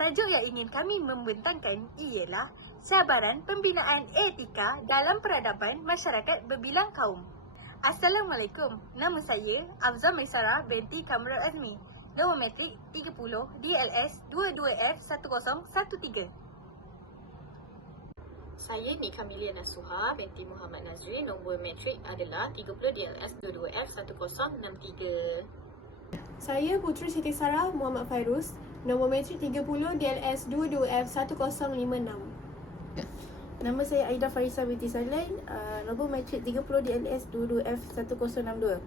tajuk yang ingin kami membentangkan ialah cabaran pembinaan etika dalam peradaban masyarakat berbilang kaum. Assalamualaikum, nama saya Afzal Maisara binti Kamrul Azmi, nombor matrik 30 DLS 22F1013. Saya Nika Milia Nasuha binti Muhammad Nazri, nombor matrik adalah 30 DLS 22F1063. Saya Puteri Siti Sarah Muhammad Fairuz, nombor matrik 30 DLS 22F1056. Nama saya Aida Farisa binti Salihin, nombor matrik 30 DLS 22F1062.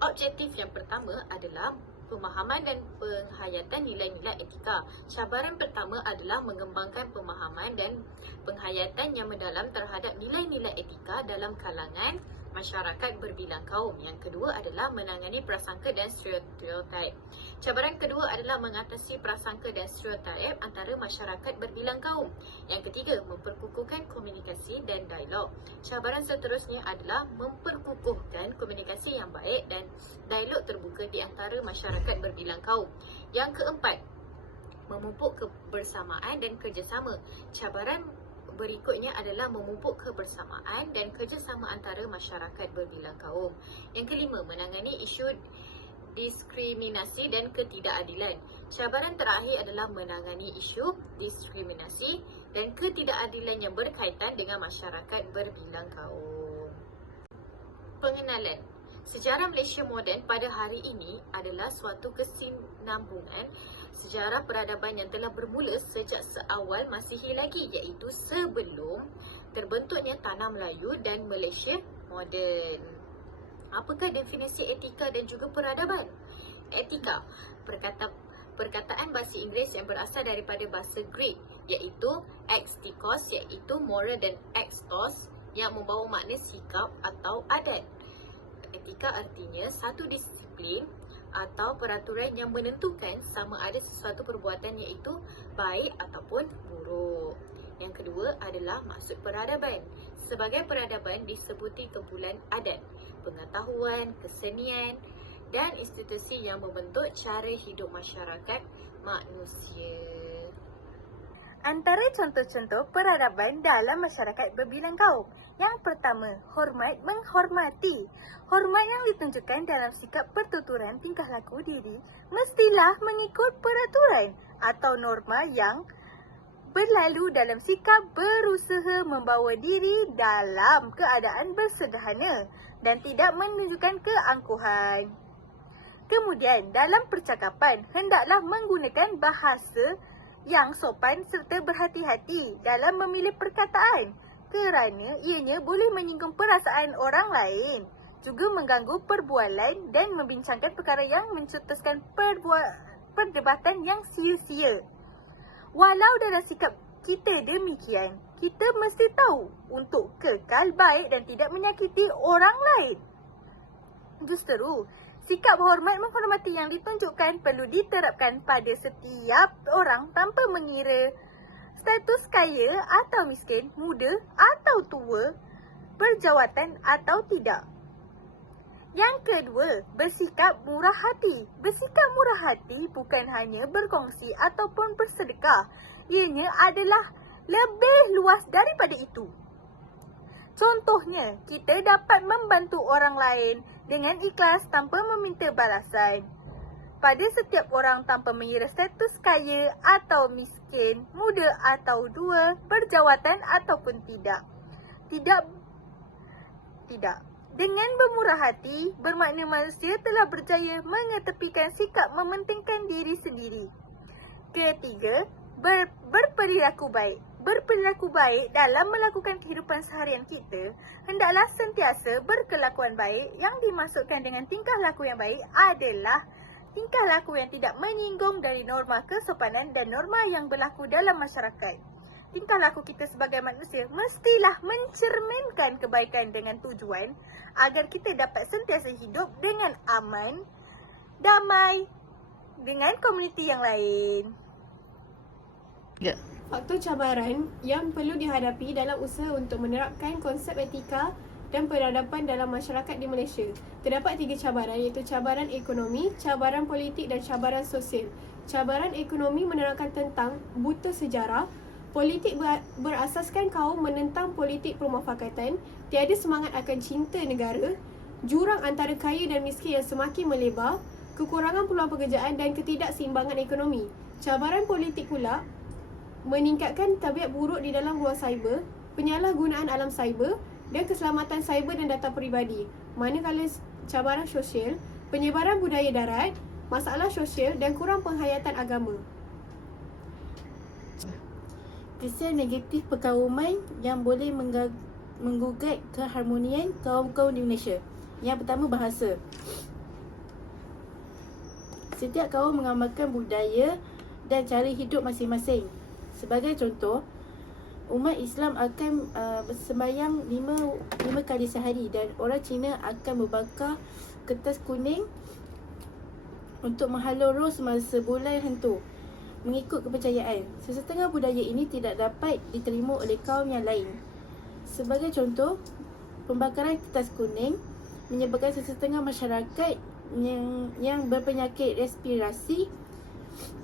Objektif yang pertama adalah pemahaman dan penghayatan nilai-nilai etika. Cabaran pertama adalah mengembangkan pemahaman dan penghayatan yang mendalam terhadap nilai-nilai etika dalam kalangan masyarakat berbilang kaum. Yang kedua adalah menangani prasangka dan stereotip. Cabaran kedua adalah mengatasi prasangka dan stereotip antara masyarakat berbilang kaum. Yang ketiga, memperkukuhkan komunikasi dan dialog. Cabaran seterusnya adalah memperkukuhkan komunikasi yang baik dan dialog terbuka di antara masyarakat berbilang kaum. Yang keempat, memupuk kebersamaan dan kerjasama. Cabaran berikutnya adalah memupuk kebersamaan dan kerjasama antara masyarakat berbilang kaum. Yang kelima, menangani isu diskriminasi dan ketidakadilan. Cabaran terakhir adalah menangani isu diskriminasi dan ketidakadilan yang berkaitan dengan masyarakat berbilang kaum. Pengenalan. Sejarah Malaysia moden pada hari ini adalah suatu kesinambungan sejarah peradaban yang telah bermula sejak seawal Masihi lagi, iaitu sebelum terbentuknya Tanah Melayu dan Malaysia moden. Apakah definisi etika dan juga peradaban? Etika, perkataan bahasa Inggeris yang berasal daripada bahasa Greek, iaitu ethikos, iaitu moral, dan extos yang membawa makna sikap atau adat. Etika artinya satu disiplin atau peraturan yang menentukan sama ada sesuatu perbuatan iaitu baik ataupun buruk. Yang kedua adalah maksud peradaban. Sebagai peradaban disebuti kumpulan adat, pengetahuan, kesenian dan institusi yang membentuk cara hidup masyarakat manusia. Antara contoh-contoh peradaban dalam masyarakat berbilang kaum. Yang pertama, hormat menghormati. Hormat yang ditunjukkan dalam sikap pertuturan tingkah laku diri mestilah mengikut peraturan atau norma yang berlalu dalam sikap berusaha membawa diri dalam keadaan bersederhana dan tidak menunjukkan keangkuhan. Kemudian, dalam percakapan, hendaklah menggunakan bahasa yang sopan serta berhati-hati dalam memilih perkataan kerana ianya boleh menyinggung perasaan orang lain, juga mengganggu perbualan dan membincangkan perkara yang mencetuskan perdebatan yang sia-sia. Walau dalam sikap kita demikian, kita mesti tahu untuk kekal baik dan tidak menyakiti orang lain. Justru, sikap hormat menghormati yang ditunjukkan perlu diterapkan pada setiap orang tanpa mengira status kaya atau miskin, muda atau tua, berjawatan atau tidak. Yang kedua, bersikap murah hati. Bersikap murah hati bukan hanya berkongsi ataupun bersedekah. Ianya adalah lebih luas daripada itu. Contohnya, kita dapat membantu orang lain dengan ikhlas tanpa meminta balasan. Pada setiap orang tanpa mengira status kaya atau miskin, muda atau tua, berjawatan ataupun tidak. Tidak. Dengan bermurah hati, bermakna manusia telah berjaya mengetepikan sikap mementingkan diri sendiri. Ketiga, berperilaku baik. Berperilaku baik dalam melakukan kehidupan seharian kita, hendaklah sentiasa berkelakuan baik. Yang dimaksudkan dengan tingkah laku yang baik adalah tingkah laku yang tidak menyinggung dari norma kesopanan dan norma yang berlaku dalam masyarakat. Tingkah laku kita sebagai manusia mestilah mencerminkan kebaikan dengan tujuan agar kita dapat sentiasa hidup dengan aman, damai dengan komuniti yang lain. Faktor cabaran yang perlu dihadapi dalam usaha untuk menerapkan konsep etika dan peradaban dalam masyarakat di Malaysia. Terdapat 3 cabaran, iaitu cabaran ekonomi, cabaran politik dan cabaran sosial. Cabaran ekonomi menerangkan tentang buta sejarah, politik berasaskan kaum menentang politik permufakatan, tiada semangat akan cinta negara, jurang antara kaya dan miskin yang semakin melebar, kekurangan peluang pekerjaan dan ketidakseimbangan ekonomi. Cabaran politik pula meningkatkan tabiat buruk di dalam ruang cyber, penyalahgunaan alam cyber dan keselamatan cyber dan data peribadi. Manakala cabaran sosial, penyebaran budaya darat, masalah sosial dan kurang penghayatan agama. Kesan negatif perkauman yang boleh menggugat keharmonian kaum-kaum di Malaysia. Yang pertama, bahasa. Setiap kaum mengamalkan budaya dan cara hidup masing-masing. Sebagai contoh, umat Islam akan bersembahyang 5 kali sehari dan orang Cina akan membakar kertas kuning untuk menghalau roh semasa bulan hantu. Mengikut kepercayaan, sesetengah budaya ini tidak dapat diterima oleh kaum yang lain. Sebagai contoh, pembakaran kertas kuning menyebabkan sesetengah masyarakat yang berpenyakit respirasi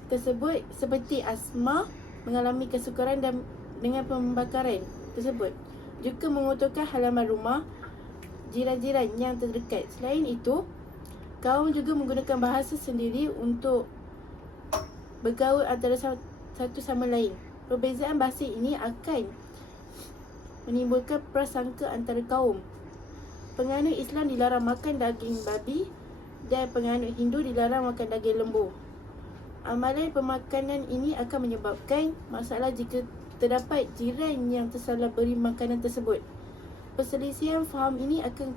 tersebut seperti asma mengalami kesukaran dan dengan pembakaran tersebut. Juga mengotorkan halaman rumah jiran-jiran yang terdekat. Selain itu, kaum juga menggunakan bahasa sendiri untuk bergaul antara satu sama lain. Perbezaan bahasa ini akan menimbulkan prasangka antara kaum. Penganut Islam dilarang makan daging babi dan penganut Hindu dilarang makan daging lembu. Amalan pemakanan ini akan menyebabkan masalah jika terdapat jiran yang tersalah beri makanan tersebut. Perselisihan faham ini akan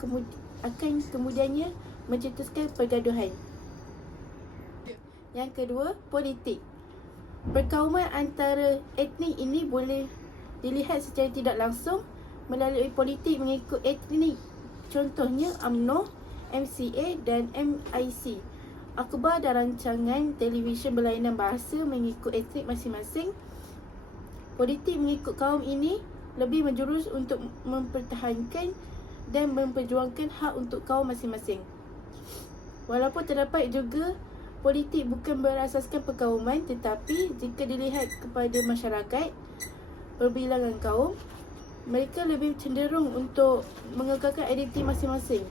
kemudiannya mencetuskan pergaduhan. Yang kedua, politik. Perkauman antara etnik ini boleh dilihat secara tidak langsung melalui politik mengikut etnik. Contohnya UMNO, MCA dan MIC. Akhbar dan rancangan televisyen berlainan bahasa mengikut etnik masing-masing. Politik mengikut kaum ini lebih menjurus untuk mempertahankan dan memperjuangkan hak untuk kaum masing-masing. Walaupun terdapat juga politik bukan berasaskan perkauman, tetapi jika dilihat kepada masyarakat berbilangan kaum, mereka lebih cenderung untuk mengekalkan identiti masing-masing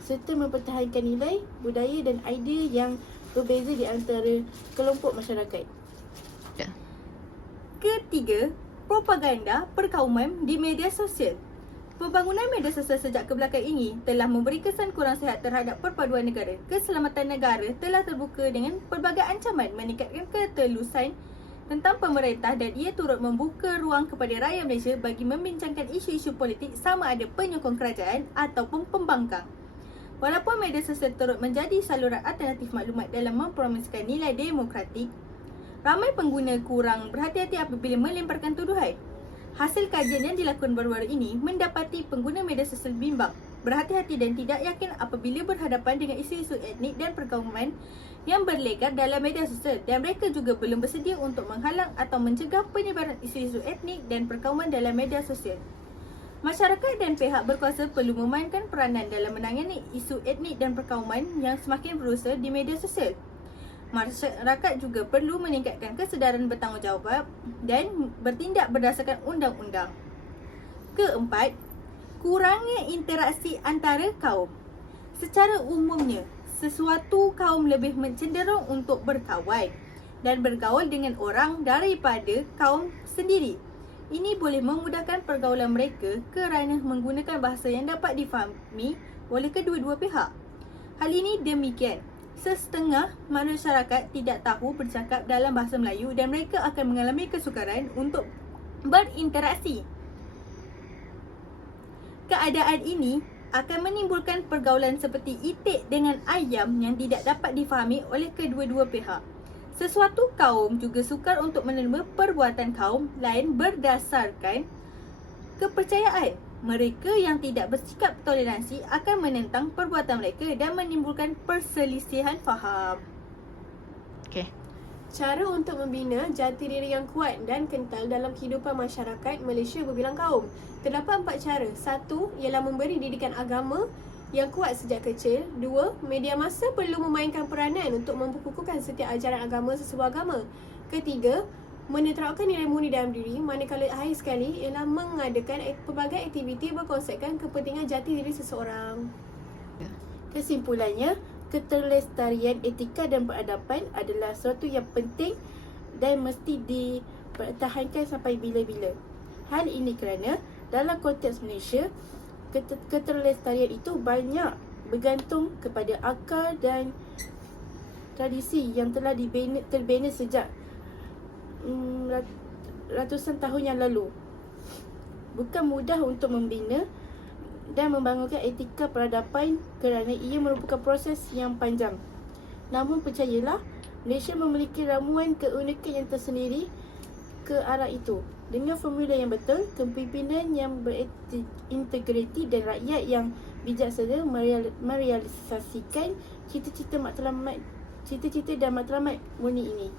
serta mempertahankan nilai, budaya dan idea yang berbeza di antara kelompok masyarakat. Ketiga, propaganda perkauman di media sosial. Pembangunan media sosial sejak kebelakang ini telah memberi kesan kurang sihat terhadap perpaduan negara. Keselamatan negara telah terbuka dengan pelbagai ancaman meningkatkan ketelusan tentang pemerintah dan ia turut membuka ruang kepada rakyat Malaysia bagi membincangkan isu-isu politik sama ada penyokong kerajaan ataupun pembangkang. Walaupun media sosial turut menjadi saluran alternatif maklumat dalam mempromosikan nilai demokratik, ramai pengguna kurang berhati-hati apabila melemparkan tuduhan. Hasil kajian yang dilakukan baru-baru ini mendapati pengguna media sosial bimbang, berhati-hati dan tidak yakin apabila berhadapan dengan isu-isu etnik dan perkauman yang berlegar dalam media sosial dan mereka juga belum bersedia untuk menghalang atau mencegah penyebaran isu-isu etnik dan perkauman dalam media sosial. Masyarakat dan pihak berkuasa perlu memainkan peranan dalam menangani isu etnik dan perkauman yang semakin berusaha di media sosial. Masyarakat juga perlu meningkatkan kesedaran bertanggungjawab dan bertindak berdasarkan undang-undang. Keempat, kurangnya interaksi antara kaum. Secara umumnya, sesuatu kaum lebih cenderung untuk berkawan dan bergaul dengan orang daripada kaum sendiri. Ini boleh memudahkan pergaulan mereka kerana menggunakan bahasa yang dapat difahami oleh kedua-dua pihak. Hal ini demikian. Sesetengah masyarakat tidak tahu bercakap dalam bahasa Melayu dan mereka akan mengalami kesukaran untuk berinteraksi. Keadaan ini akan menimbulkan pergaulan seperti itik dengan ayam yang tidak dapat difahami oleh kedua-dua pihak. Sesuatu kaum juga sukar untuk menerima perbuatan kaum lain berdasarkan kepercayaan. Mereka yang tidak bersikap toleransi akan menentang perbuatan mereka dan menimbulkan perselisihan faham. Cara untuk membina jati diri yang kuat dan kental dalam kehidupan masyarakat Malaysia berbilang kaum. Terdapat 4 cara. 1. Ialah memberi didikan agama yang kuat sejak kecil. 2. Media masa perlu memainkan peranan untuk memperkukuhkan setiap ajaran agama sesebuah agama. Ketiga, meneterapkan nilai murni dalam diri, manakala akhir sekali ialah mengadakan pelbagai aktiviti berkonsepkan kepentingan jati diri seseorang. Kesimpulannya, keterlestarian etika dan peradaban adalah sesuatu yang penting dan mesti dipertahankan sampai bila-bila. Hal ini kerana dalam konteks Malaysia, keterlestarian itu banyak bergantung kepada akar dan tradisi yang telah terbina sejak ratusan tahun yang lalu. Bukan mudah untuk membina dan membangunkan etika peradaban kerana ia merupakan proses yang panjang. Namun percayalah, Malaysia memiliki ramuan keunikan yang tersendiri ke arah itu. Dengan formula yang betul, kepimpinan yang berintegriti dan rakyat yang bijaksana merealisasikan cita-cita dan matlamat murni ini.